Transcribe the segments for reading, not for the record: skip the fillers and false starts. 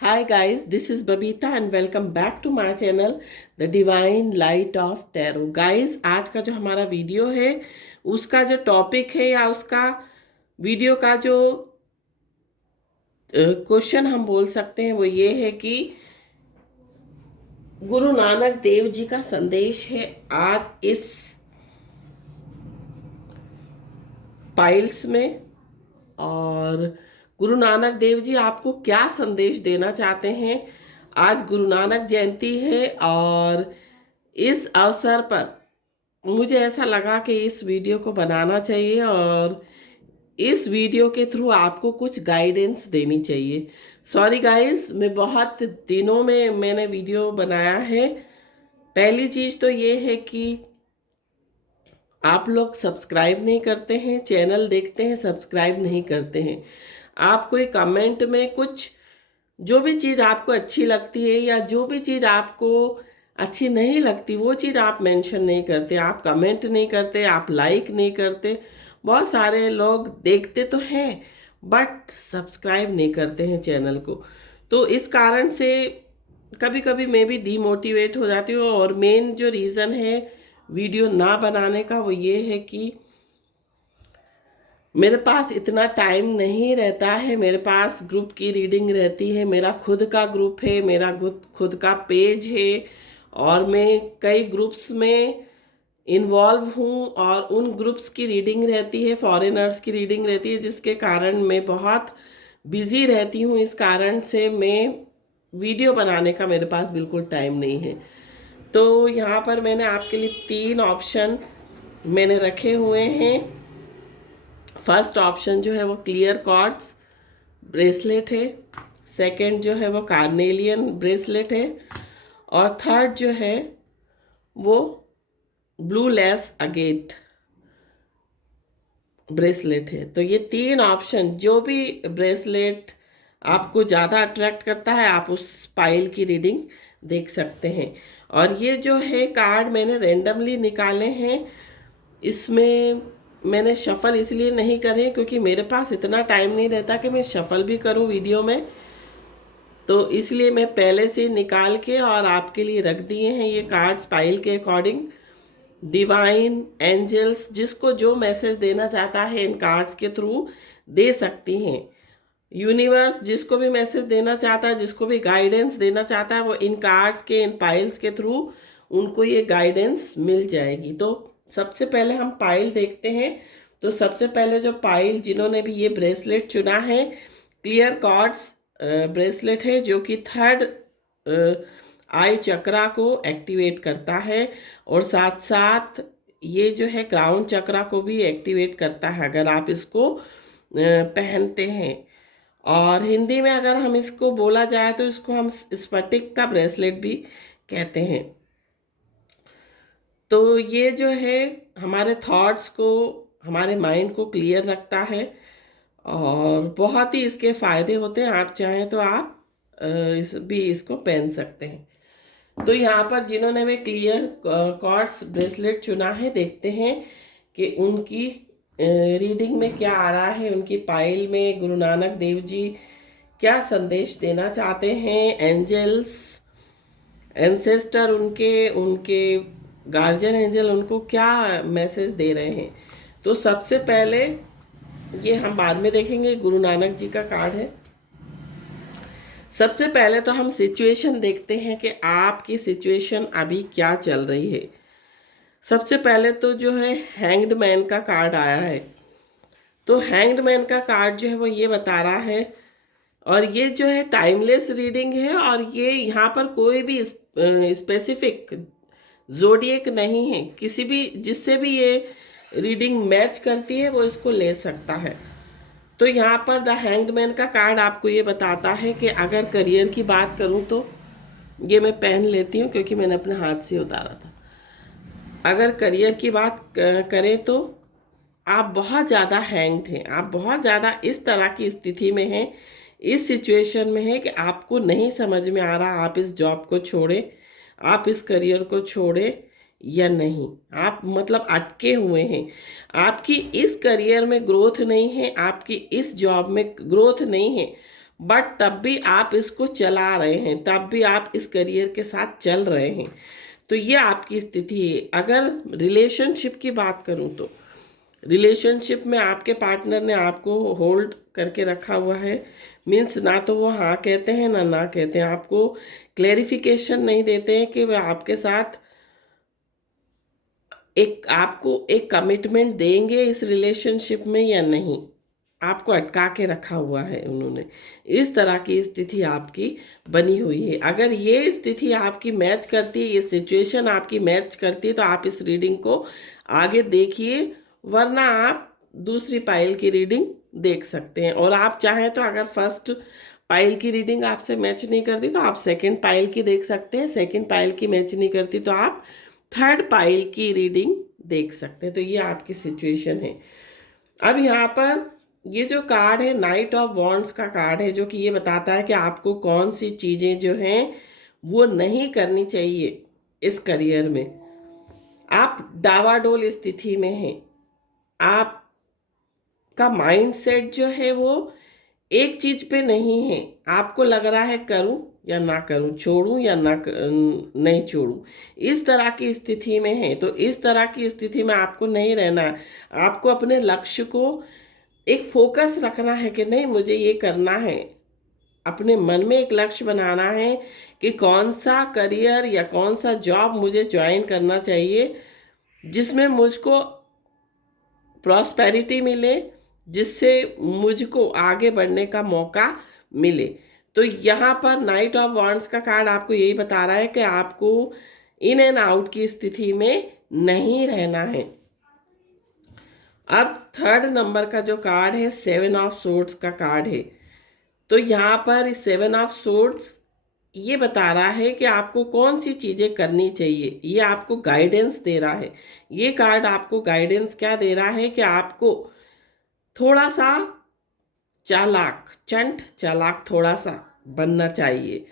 Hi guys, this is Babita and welcome back to my channel The Divine Light of Tarot. Guys, आज का जो हमारा video है उसका जो टॉपिक है या उसका वीडियो का जो क्वेश्चन हम बोल सकते हैं वो ये है कि गुरु नानक देव जी का संदेश है आज इस पाइल्स में। और गुरु नानक देव जी आपको क्या संदेश देना चाहते हैं। आज गुरु नानक जयंती है और इस अवसर पर मुझे ऐसा लगा कि इस वीडियो को बनाना चाहिए और इस वीडियो के थ्रू आपको कुछ गाइडेंस देनी चाहिए। सॉरी गाइस, मैं बहुत दिनों में मैंने वीडियो बनाया है। पहली चीज़ तो ये है कि आप लोग सब्सक्राइब नहीं करते हैं, चैनल देखते हैं सब्सक्राइब नहीं करते हैं। आप कोई कमेंट में कुछ जो भी चीज़ आपको अच्छी लगती है या जो भी चीज़ आपको अच्छी नहीं लगती वो चीज़ आप मेंशन नहीं करते, आप कमेंट नहीं करते, आप लाइक नहीं करते। बहुत सारे लोग देखते तो हैं बट सब्सक्राइब नहीं करते हैं चैनल को। तो इस कारण से कभी कभी मैं भी डीमोटिवेट हो जाती हूँ। और मेन जो रीज़न है वीडियो ना बनाने का वो ये है कि मेरे पास इतना टाइम नहीं रहता है। मेरे पास ग्रुप की रीडिंग रहती है, मेरा खुद का ग्रुप है, मेरा खुद का पेज है और मैं कई ग्रुप्स में इन्वॉल्व हूँ और उन ग्रुप्स की रीडिंग रहती है, फॉरेनर्स की रीडिंग रहती है, जिसके कारण मैं बहुत बिज़ी रहती हूँ। इस कारण से मैं वीडियो बनाने का मेरे पास बिल्कुल टाइम नहीं है। तो यहाँ पर मैंने आपके लिए 3 ऑप्शन मैंने रखे हुए हैं। फर्स्ट ऑप्शन जो है वो क्लियर कॉर्ड्स ब्रेसलेट है, सेकंड जो है वो कार्नेलियन ब्रेसलेट है और थर्ड जो है वो ब्लू लेस अगेट ब्रेसलेट है। तो ये 3 ऑप्शन, जो भी ब्रेसलेट आपको ज़्यादा अट्रैक्ट करता है आप उस पाइल की रीडिंग देख सकते हैं। और ये जो है कार्ड मैंने रेंडमली निकाले हैं। इसमें मैंने शफ़ल इसलिए नहीं करे क्योंकि मेरे पास इतना टाइम नहीं रहता कि मैं शफ़ल भी करूं वीडियो में। तो इसलिए मैं पहले से निकाल के और आपके लिए रख दिए हैं ये कार्ड्स पाइल के अकॉर्डिंग। डिवाइन एंजल्स जिसको जो मैसेज देना चाहता है इन कार्ड्स के थ्रू दे सकती हैं। यूनिवर्स जिसको भी मैसेज देना चाहता है, जिसको भी गाइडेंस देना चाहता है, वो इन कार्ड्स के, इन पाइल्स के थ्रू उनको ये गाइडेंस मिल जाएगी। तो सबसे पहले हम पाइल देखते हैं। तो सबसे पहले जो पाइल जिन्होंने भी ये ब्रेसलेट चुना है, क्लियर कॉर्ड्स ब्रेसलेट है जो कि थर्ड आई चक्रा को एक्टिवेट करता है और साथ साथ ये जो है क्राउन चक्रा को भी एक्टिवेट करता है अगर आप इसको पहनते हैं। और हिंदी में अगर हम इसको बोला जाए तो इसको हम स्फटिक का ब्रेसलेट भी कहते हैं। तो ये जो है हमारे थॉट्स को, हमारे माइंड को क्लियर रखता है और बहुत ही इसके फ़ायदे होते हैं। आप चाहें तो आप इसको पहन सकते हैं। तो यहाँ पर जिन्होंने भी क्लियर कॉर्ड्स ब्रेसलेट चुना है, देखते हैं कि उनकी रीडिंग में क्या आ रहा है। उनकी पाइल में गुरु नानक देव जी क्या संदेश देना चाहते हैं। एंजल्स, एंसेस्टर उनके उनके गार्जियन एंजल उनको क्या मैसेज दे रहे हैं। तो सबसे पहले ये हम बाद में देखेंगे, गुरु नानक जी का कार्ड है। सबसे पहले तो हम सिचुएशन देखते हैं कि आपकी सिचुएशन अभी क्या चल रही है। सबसे पहले तो जो है हैंग्ड मैन का कार्ड आया है। तो हैंग्ड मैन का कार्ड जो है वो ये बता रहा है, और ये जो है टाइमलेस रीडिंग है और ये यहाँ पर कोई भी स्पेसिफिक जोडिएक नहीं है। किसी भी जिससे भी ये रीडिंग मैच करती है वो इसको ले सकता है। तो यहाँ पर द हैंग्ड मैन का कार्ड आपको ये बताता है कि अगर करियर की बात करूँ तो ये मैं पहन लेती हूँ क्योंकि मैंने अपने हाथ से उतारा था। अगर करियर की बात करें तो आप बहुत ज़्यादा हैंग्ड हैं, आप बहुत ज़्यादा इस तरह की स्थिति में हैं, इस सिचुएशन में है कि आपको नहीं समझ में आ रहा आप इस जॉब को छोड़ें, आप इस करियर को छोड़ें या नहीं। आप मतलब अटके हुए हैं, आपकी इस करियर में ग्रोथ नहीं है, आपकी इस जॉब में ग्रोथ नहीं है। बट तब भी आप इसको चला रहे हैं, तब भी आप इस करियर के साथ चल रहे हैं। तो ये आपकी स्थिति है। अगर रिलेशनशिप की बात करूं तो रिलेशनशिप में आपके पार्टनर ने आपको होल्ड करके रखा हुआ है। मीन्स ना तो वो हाँ कहते हैं ना ना कहते हैं, आपको क्लेरिफिकेशन नहीं देते हैं कि वे आपके साथ आपको एक कमिटमेंट देंगे इस रिलेशनशिप में या नहीं। आपको अटका के रखा हुआ है उन्होंने। इस तरह की स्थिति आपकी बनी हुई है। अगर ये स्थिति आपकी मैच करती है, ये सिचुएशन आपकी मैच करती है, तो आप इस रीडिंग को आगे देखिए, वरना आप दूसरी पाइल की रीडिंग देख सकते हैं। और आप चाहें तो अगर फर्स्ट पाइल की रीडिंग आपसे मैच नहीं करती तो आप सेकंड पाइल की देख सकते हैं। सेकंड पाइल की मैच नहीं करती तो आप थर्ड पाइल की रीडिंग देख सकते हैं। तो ये आपकी सिचुएशन है। अब यहाँ पर ये जो कार्ड है नाइट ऑफ वॉन्ड्स का कार्ड है, जो कि ये बताता है कि आपको कौन सी चीज़ें जो हैं वो नहीं करनी चाहिए इस करियर में। आप डावाडोल स्थिति में हैं। आपका माइंडसेट जो है वो एक चीज पे नहीं है। आपको लग रहा है करूं या ना करूं, छोड़ूं या नहीं छोड़ूं, इस तरह की स्थिति में है। तो इस तरह की स्थिति में आपको नहीं रहना है। आपको अपने लक्ष्य को एक फोकस रखना है कि नहीं मुझे ये करना है। अपने मन में एक लक्ष्य बनाना है कि कौन सा करियर या कौन सा जॉब मुझे ज्वाइन करना चाहिए जिसमें मुझको प्रॉस्पेरिटी मिले, जिससे मुझको आगे बढ़ने का मौका मिले। तो यहाँ पर नाइट ऑफ वॉन्ड्स का कार्ड आपको यही बता रहा है कि आपको इन एंड आउट की स्थिति में नहीं रहना है। अब थर्ड नंबर का जो कार्ड है सेवन ऑफ सोर्ड्स का कार्ड है। तो यहाँ पर सेवन ऑफ सोर्ड्स ये बता रहा है कि आपको कौन सी चीज़ें करनी चाहिए। ये आपको गाइडेंस दे रहा है। ये कार्ड आपको गाइडेंस क्या दे रहा है कि आपको थोड़ा सा चालाक थोड़ा सा बनना चाहिए।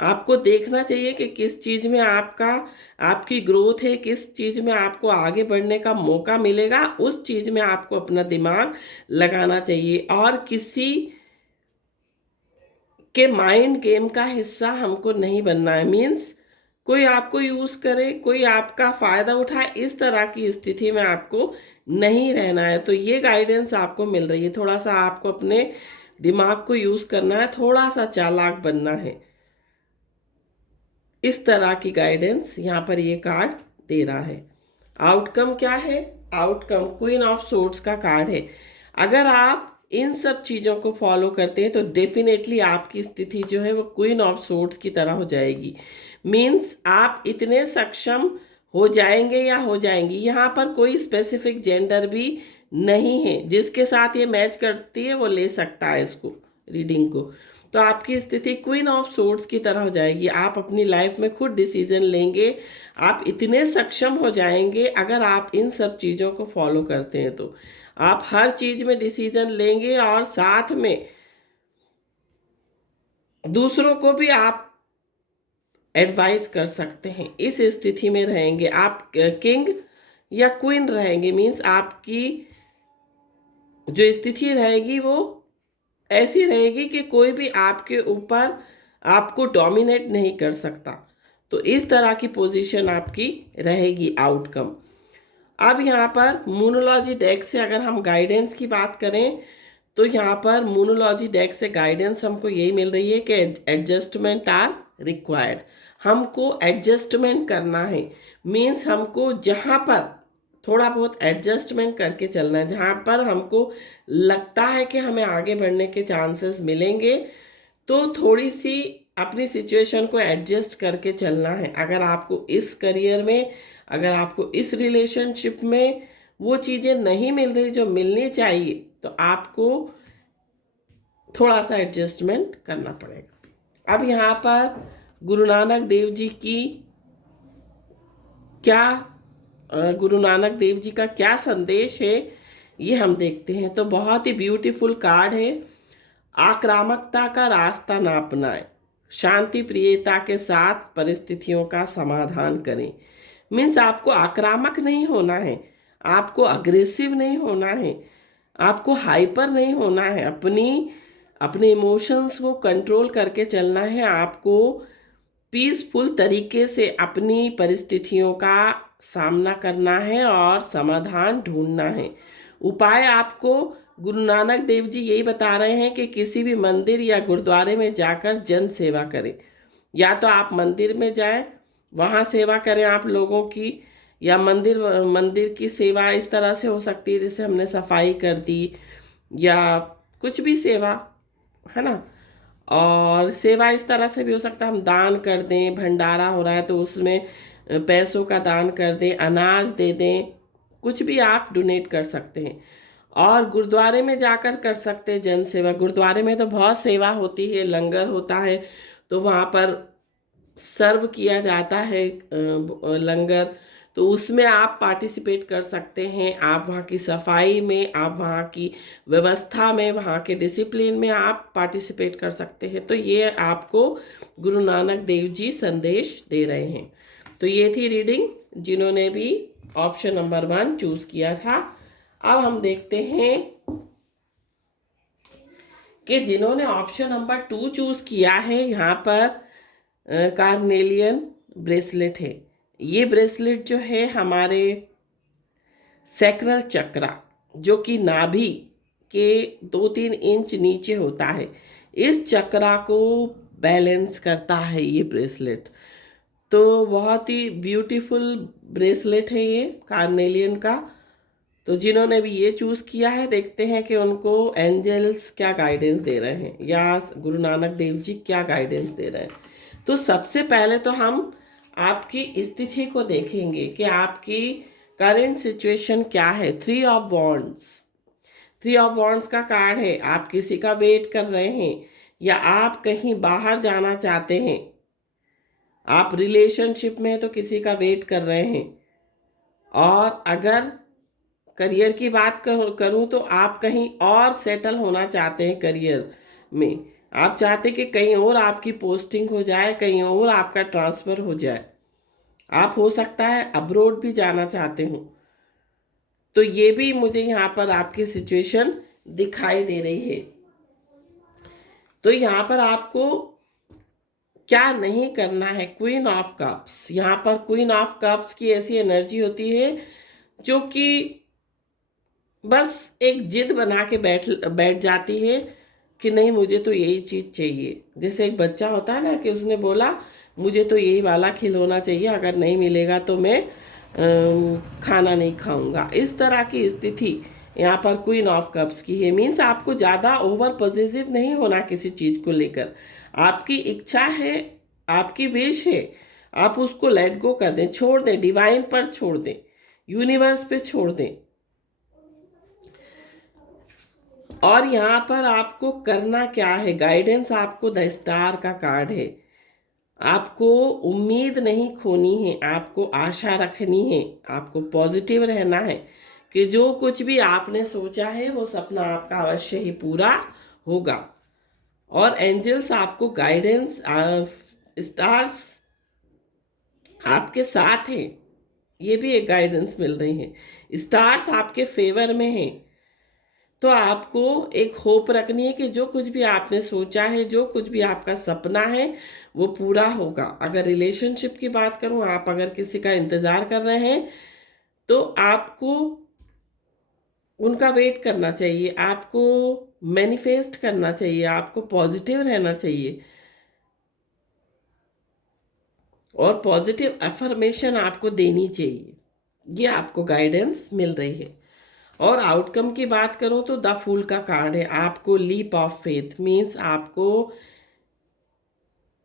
आपको देखना चाहिए कि किस चीज़ में आपकी ग्रोथ है, किस चीज़ में आपको आगे बढ़ने का मौका मिलेगा, उस चीज़ में आपको अपना दिमाग लगाना चाहिए। और किसी के माइंड गेम का हिस्सा हमको नहीं बनना है। मीन्स कोई आपको यूज करे, कोई आपका फायदा उठाए, इस तरह की स्थिति में आपको नहीं रहना है। तो ये गाइडेंस आपको मिल रही है। थोड़ा सा आपको अपने दिमाग को यूज करना है, थोड़ा सा चालाक बनना है। इस तरह की गाइडेंस यहाँ पर ये कार्ड दे रहा है। आउटकम क्या है? आउटकम क्वीन ऑफ सोर्ड्स का कार्ड है। अगर आप इन सब चीज़ों को फॉलो करते हैं तो डेफिनेटली आपकी स्थिति जो है वो क्वीन ऑफ सोर्ड्स की तरह हो जाएगी। मीन्स आप इतने सक्षम हो जाएंगे या हो जाएंगी। यहाँ पर कोई स्पेसिफिक जेंडर भी नहीं है। जिसके साथ ये मैच करती है वो ले सकता है इसको, रीडिंग को। तो आपकी स्थिति क्वीन ऑफ सोर्ड्स की तरह हो जाएगी। आप अपनी लाइफ में खुद डिसीजन लेंगे। आप इतने सक्षम हो जाएंगे अगर आप इन सब चीज़ों को फॉलो करते हैं तो आप हर चीज में डिसीजन लेंगे और साथ में दूसरों को भी आप एडवाइस कर सकते हैं। इस स्थिति में रहेंगे आप किंग या क्वीन रहेंगे। मीन्स आपकी जो स्थिति रहेगी वो ऐसी रहेगी कि कोई भी आपके ऊपर आपको डोमिनेट नहीं कर सकता। तो इस तरह की पोजीशन आपकी रहेगी आउटकम। अब यहाँ पर मूनोलॉजी डेक से अगर हम गाइडेंस की बात करें तो यहाँ पर मूनोलॉजी डेक से गाइडेंस हमको यही मिल रही है कि एडजस्टमेंट आर रिक्वायर्ड। हमको एडजस्टमेंट करना है। मीन्स हमको जहाँ पर थोड़ा बहुत एडजस्टमेंट करके चलना है, जहाँ पर हमको लगता है कि हमें आगे बढ़ने के चांसेस मिलेंगे तो थोड़ी सी अपनी सिचुएशन को एडजस्ट करके चलना है। अगर आपको इस करियर में, अगर आपको इस रिलेशनशिप में वो चीज़ें नहीं मिल रही जो मिलनी चाहिए तो आपको थोड़ा सा एडजस्टमेंट करना पड़ेगा। अब यहाँ पर गुरु नानक देव जी की गुरु नानक देव जी का क्या संदेश है ये हम देखते हैं। तो बहुत ही ब्यूटीफुल कार्ड है। आक्रामकता का रास्ता ना अपनाएं, शांति प्रियता के साथ परिस्थितियों का समाधान करें। मीन्स आपको आक्रामक नहीं होना है, आपको अग्रेसिव नहीं होना है, आपको हाइपर नहीं होना है। अपनी अपने इमोशंस को कंट्रोल करके चलना है आपको। पीसफुल तरीके से अपनी परिस्थितियों का सामना करना है और समाधान ढूंढना है। उपाय आपको गुरु नानक देव जी यही बता रहे हैं कि किसी भी मंदिर या गुरुद्वारे में जाकर जन सेवा करें। या तो आप मंदिर में जाएं, वहाँ सेवा करें आप लोगों की, या मंदिर मंदिर की सेवा इस तरह से हो सकती है जैसे हमने सफाई कर दी या कुछ भी सेवा, है ना। और सेवा इस तरह से भी हो सकता है हम दान कर दें, भंडारा हो रहा है तो उसमें पैसों का दान कर दें, अनाज दे दें, कुछ भी आप डोनेट कर सकते हैं। और गुरुद्वारे में जाकर कर सकते हैं जन सेवा। गुरुद्वारे में तो बहुत सेवा होती है, लंगर होता है तो वहाँ पर सर्व किया जाता है लंगर, तो उसमें आप पार्टिसिपेट कर सकते हैं। आप वहाँ की सफाई में, आप वहाँ की व्यवस्था में, वहाँ के डिसिप्लिन में आप पार्टिसिपेट कर सकते हैं। तो ये आपको गुरु नानक देव जी संदेश दे रहे हैं। तो ये थी रीडिंग जिन्होंने भी ऑप्शन नंबर 1 चूज किया था। अब हम देखते हैं कि जिन्होंने ऑप्शन नंबर 2 चूज किया है, यहाँ पर कार्नेलियन ब्रेसलेट है। ये ब्रेसलेट जो है हमारे सैक्रल चक्रा, जो कि नाभि के 2-3 इंच नीचे होता है, इस चक्रा को बैलेंस करता है ये ब्रेसलेट। तो बहुत ही ब्यूटीफुल ब्रेसलेट है ये कार्नेलियन का। तो जिन्होंने भी ये चूज़ किया है, देखते हैं कि उनको एंजल्स क्या गाइडेंस दे रहे हैं या गुरु नानक देव जी क्या गाइडेंस दे रहे हैं। तो सबसे पहले तो हम आपकी स्थिति को देखेंगे कि आपकी करंट सिचुएशन क्या है। 3 ऑफ वॉन्ड्स, 3 ऑफ वॉन्ड्स का कार्ड है। आप किसी का वेट कर रहे हैं या आप कहीं बाहर जाना चाहते हैं। आप रिलेशनशिप में हैं तो किसी का वेट कर रहे हैं। और अगर करियर की बात करूं तो आप कहीं और सेटल होना चाहते हैं करियर में। आप चाहते कि कहीं और आपकी पोस्टिंग हो जाए, कहीं और आपका ट्रांसफ़र हो जाए। आप हो सकता है अब्रॉड भी जाना चाहते हो। तो ये भी मुझे यहाँ पर आपकी सिचुएशन दिखाई दे रही है। तो यहाँ पर आपको क्या नहीं करना है, क्वीन ऑफ कप्स। यहाँ पर क्वीन ऑफ कप्स की ऐसी एनर्जी होती है जो कि बस एक जिद बना के बैठ जाती है कि नहीं मुझे तो यही चीज़ चाहिए। जैसे एक बच्चा होता है ना कि उसने बोला मुझे तो यही वाला खिलौना चाहिए, अगर नहीं मिलेगा तो मैं खाना नहीं खाऊंगा। इस तरह की स्थिति यहाँ पर क्वीन ऑफ कप्स की है। मीन्स आपको ज़्यादा ओवर पॉजिटिव नहीं होना किसी चीज़ को लेकर। आपकी इच्छा है, आपकी विश है, आप उसको लेट गो कर दें, छोड़ दें, डिवाइन पर छोड़ दें, यूनिवर्स पे छोड़ दें। और यहाँ पर आपको करना क्या है, गाइडेंस आपको द स्टार का कार्ड है। आपको उम्मीद नहीं खोनी है, आपको आशा रखनी है, आपको पॉजिटिव रहना है कि जो कुछ भी आपने सोचा है वो सपना आपका अवश्य ही पूरा होगा। और एंजल्स आपको गाइडेंस, स्टार्स आपके साथ हैं, ये भी एक गाइडेंस मिल रही है। स्टार्स आपके फेवर में हैं। तो आपको एक होप रखनी है कि जो कुछ भी आपने सोचा है, जो कुछ भी आपका सपना है वो पूरा होगा। अगर रिलेशनशिप की बात करूं, आप अगर किसी का इंतज़ार कर रहे हैं तो आपको उनका वेट करना चाहिए, आपको मैनिफेस्ट करना चाहिए, आपको पॉजिटिव रहना चाहिए और पॉजिटिव अफर्मेशन आपको देनी चाहिए। ये आपको गाइडेंस मिल रही है। और आउटकम की बात करूं तो द फूल का कार्ड है। आपको लीप ऑफ फेथ, मीन्स आपको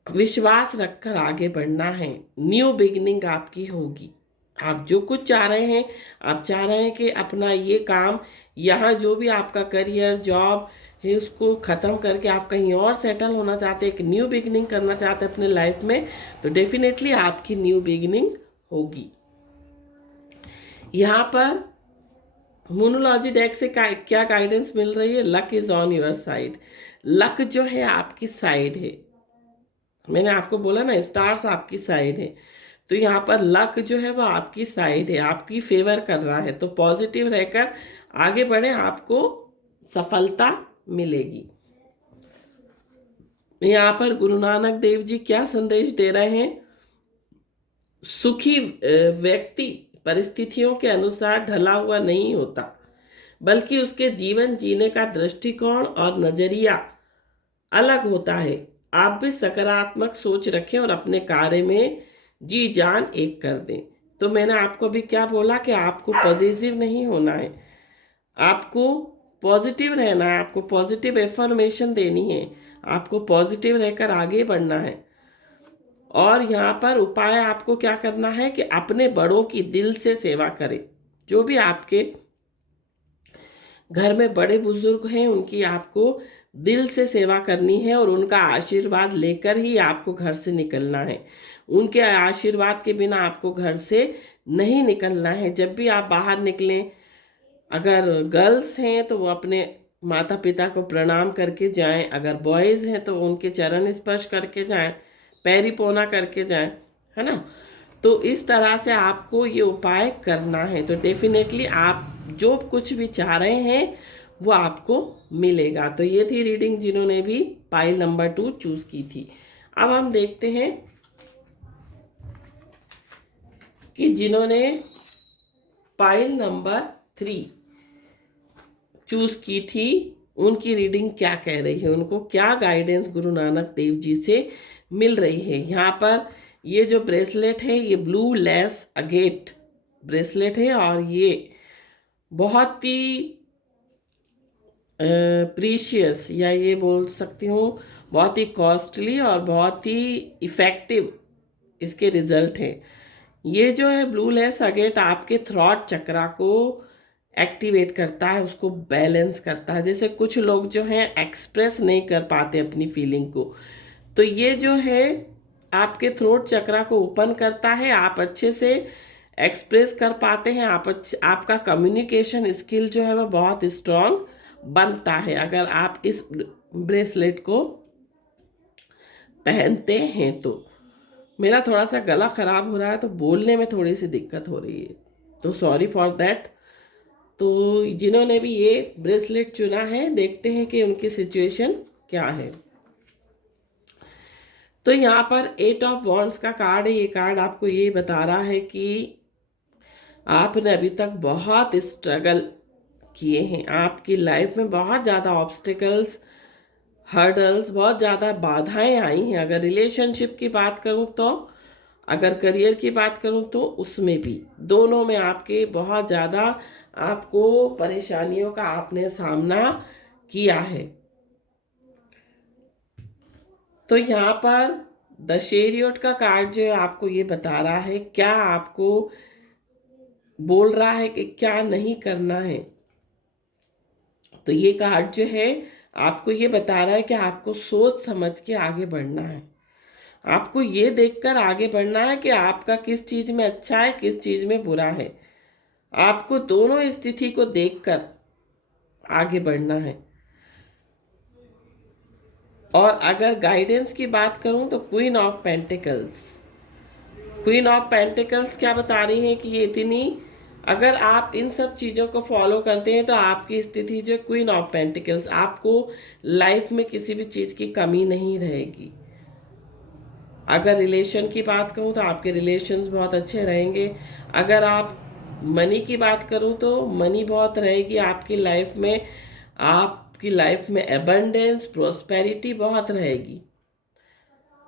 विश्वास रखकर आगे बढ़ना है। न्यू बिगिनिंग आपकी होगी। आप जो कुछ चाह रहे हैं, आप चाह रहे हैं कि अपना ये काम, यहाँ जो भी आपका करियर जॉब है उसको ख़त्म करके आप कहीं और सेटल होना चाहते हैं, एक न्यू बिगिनिंग करना चाहते हैं अपने लाइफ में, तो डेफिनेटली आपकी न्यू बिगिनिंग होगी। यहाँ पर मोनोलॉजी डेक से क्या गाइडेंस मिल रही है, luck is on your side. Luck जो है आपकी साइड है। मैंने आपको बोला ना स्टार्स आपकी साइड है, तो यहाँ पर लक जो है वो आपकी साइड है, आपकी फेवर कर रहा है। तो पॉजिटिव रहकर आगे बढ़े, आपको सफलता मिलेगी। यहाँ पर गुरु नानक देव जी क्या संदेश दे रहे हैं? सुखी व्यक्ति परिस्थितियों के अनुसार ढला हुआ नहीं होता, बल्कि उसके जीवन जीने का दृष्टिकोण और नजरिया अलग होता है। आप भी सकारात्मक सोच रखें और अपने कार्य में जी जान एक कर दें। तो मैंने आपको भी क्या बोला कि आपको पॉजिटिव नहीं होना है, आपको पॉजिटिव रहना है, आपको पॉजिटिव एफर्मेशन देनी है, आपको पॉजिटिव रहकर आगे बढ़ना है। और यहाँ पर उपाय आपको क्या करना है कि अपने बड़ों की दिल से सेवा करें। जो भी आपके घर में बड़े बुजुर्ग हैं उनकी आपको दिल से सेवा करनी है और उनका आशीर्वाद लेकर ही आपको घर से निकलना है। उनके आशीर्वाद के बिना आपको घर से नहीं निकलना है। जब भी आप बाहर निकलें, अगर गर्ल्स हैं तो वो अपने माता पिता को प्रणाम करके जाएं, अगर बॉयज़ हैं तो उनके चरण स्पर्श करके जाएं, पैरी पोना करके जाएं, है ना। तो इस तरह से आपको ये उपाय करना है, तो डेफिनेटली आप जो कुछ भी चाह रहे हैं वो आपको मिलेगा। तो ये थी रीडिंग जिन्होंने भी पाइल नंबर 2 चूज की थी। अब हम देखते हैं कि जिन्होंने पाइल नंबर 3 चूज की थी उनकी रीडिंग क्या कह रही है, उनको क्या गाइडेंस गुरु नानक देव जी से मिल रही है। यहाँ पर ये जो ब्रेसलेट है ये ब्लू लेस अगेट ब्रेसलेट है और ये बहुत ही प्रीशियस या ये बोल सकती हूँ बहुत ही कॉस्टली और बहुत ही इफ़ेक्टिव इसके रिजल्ट है। ये जो है ब्लू लेस अगेट आपके थ्रॉट चक्रा को एक्टिवेट करता है, उसको बैलेंस करता है। जैसे कुछ लोग जो हैं एक्सप्रेस नहीं कर पाते अपनी फीलिंग को, तो ये जो है आपके थ्रोट चक्रा को ओपन करता है, आप अच्छे से एक्सप्रेस कर पाते हैं, आपका कम्युनिकेशन स्किल जो है वह बहुत स्ट्रांग बनता है अगर आप इस ब्रेसलेट को पहनते हैं। तो मेरा थोड़ा सा गला ख़राब हो रहा है तो बोलने में थोड़ी सी दिक्कत हो रही है, तो सॉरी फॉर दैट। तो जिन्होंने भी ये ब्रेसलेट चुना है देखते हैं कि उनकी सिचुएशन क्या है। तो यहाँ पर 8 ऑफ वॉन्ड्स का कार्ड है। ये कार्ड आपको ये बता रहा है कि आपने अभी तक बहुत स्ट्रगल किए हैं, आपकी लाइफ में बहुत ज़्यादा ऑब्स्टिकल्स, हर्डल्स, बहुत ज़्यादा बाधाएं आई हैं। अगर रिलेशनशिप की बात करूं तो, अगर करियर की बात करूं तो उसमें भी, दोनों में आपके बहुत ज़्यादा आपको परेशानियों का आपने सामना किया है। तो यहाँ पर द चैरियट का कार्ड जो है आपको ये बता रहा है, क्या आपको बोल रहा है कि क्या नहीं करना है। तो ये कार्ड जो है आपको ये बता रहा है कि आपको सोच समझ के आगे बढ़ना है, आपको ये देखकर आगे बढ़ना है कि आपका किस चीज़ में अच्छा है, किस चीज़ में बुरा है। आपको दोनों स्थिति को देखकर आगे बढ़ना है। और अगर गाइडेंस की बात करूं तो queen of pentacles, queen of pentacles क्या बता रही है कि ये इतनी, अगर आप इन सब चीज़ों को फॉलो करते हैं तो आपकी स्थिति जो क्वीन ऑफ पेंटिकल्स, आपको लाइफ में किसी भी चीज़ की कमी नहीं रहेगी। अगर रिलेशन की बात करूं तो आपके रिलेशंस बहुत अच्छे रहेंगे। अगर आप मनी की बात करूं तो मनी बहुत रहेगी आपकी लाइफ में, आपकी लाइफ में एबंडेंस, प्रोस्पेरिटी बहुत रहेगी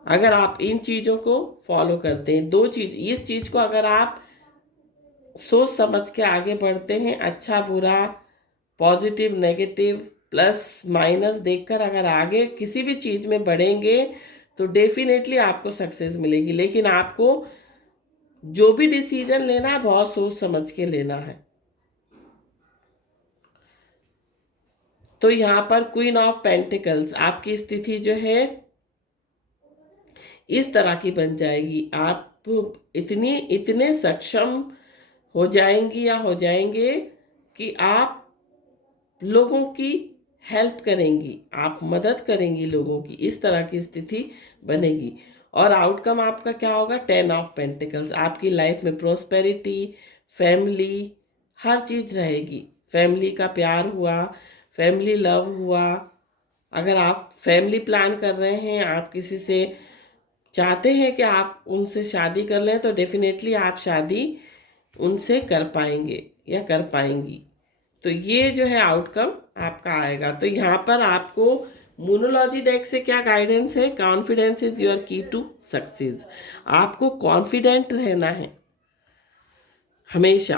अगर आप इन चीज़ों को फॉलो करते हैं। दो चीज़, इस चीज़ को अगर आप सोच समझ के आगे बढ़ते हैं, अच्छा बुरा, पॉजिटिव नेगेटिव, प्लस माइनस देखकर अगर आगे किसी भी चीज़ में बढ़ेंगे तो डेफिनेटली आपको सक्सेस मिलेगी। लेकिन आपको जो भी डिसीजन लेना है बहुत सोच समझ के लेना है। तो यहाँ पर क्वीन ऑफ पेंटिकल्स, आपकी स्थिति जो है इस तरह की बन जाएगी, आप इतने सक्षम हो जाएंगी या हो जाएंगे कि आप लोगों की हेल्प करेंगी, आप मदद करेंगी लोगों की, इस तरह की स्थिति बनेगी। और आउटकम आपका क्या होगा? 10 ऑफ पेंटिकल्स, आपकी लाइफ में प्रोस्पेरिटी, फैमिली, हर चीज़ रहेगी। फैमिली का प्यार हुआ, फैमिली लव हुआ, अगर आप फैमिली प्लान कर रहे हैं, आप किसी से चाहते हैं कि आप उनसे शादी कर लें, तो डेफिनेटली आप शादी उनसे कर पाएंगे या कर पाएंगी। तो ये जो है आउटकम आपका आएगा। तो यहाँ पर आपको मोनोलॉजी डेक से क्या गाइडेंस है? कॉन्फिडेंस इज योर की टू सक्सेस। आपको कॉन्फिडेंट रहना है, हमेशा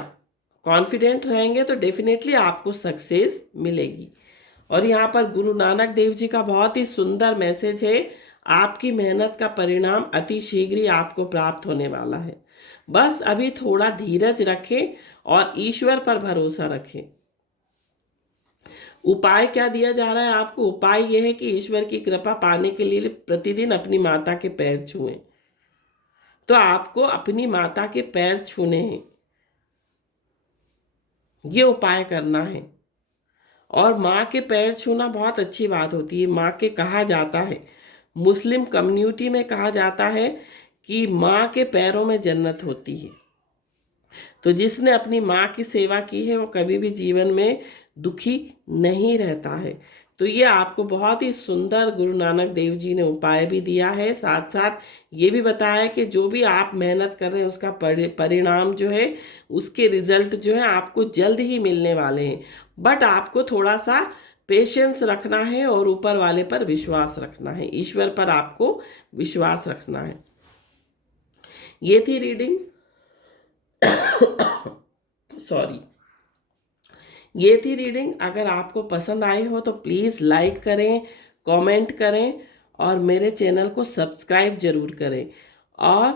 कॉन्फिडेंट रहेंगे तो डेफिनेटली आपको सक्सेस मिलेगी। और यहाँ पर गुरु नानक देव जी का बहुत ही सुंदर मैसेज है, आपकी मेहनत का परिणाम अति शीघ्र ही आपको प्राप्त होने वाला है। बस अभी थोड़ा धीरज रखें और ईश्वर पर भरोसा रखें। उपाय क्या दिया जा रहा है आपको? उपाय यह है कि ईश्वर की कृपा पाने के लिए प्रतिदिन अपनी माता के पैर छुएं। तो आपको अपनी माता के पैर छूने हैं, ये उपाय करना है। और माँ के पैर छूना बहुत अच्छी बात होती है। माँ के कहा जाता है, मुस्लिम कम्युनिटी में कहा जाता है कि माँ के पैरों में जन्नत होती है। तो जिसने अपनी माँ की सेवा की है वो कभी भी जीवन में दुखी नहीं रहता है। तो ये आपको बहुत ही सुंदर गुरु नानक देव जी ने उपाय भी दिया है। साथ साथ ये भी बताया है कि जो भी आप मेहनत कर रहे हैं उसका परिणाम जो है, उसके रिजल्ट जो है आपको जल्द ही मिलने वाले हैं। बट आपको थोड़ा सा पेशेंस रखना है और ऊपर वाले पर विश्वास रखना है, ईश्वर पर आपको विश्वास रखना है। ये थी रीडिंग सॉरी, ये थी रीडिंग। अगर आपको पसंद आई हो तो प्लीज़ लाइक करें, कमेंट करें और मेरे चैनल को सब्सक्राइब जरूर करें और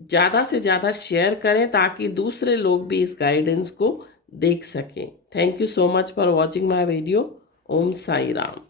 ज़्यादा से ज़्यादा शेयर करें ताकि दूसरे लोग भी इस गाइडेंस को देख सकें। Thank you so much for watching my video. Om Sai Ram.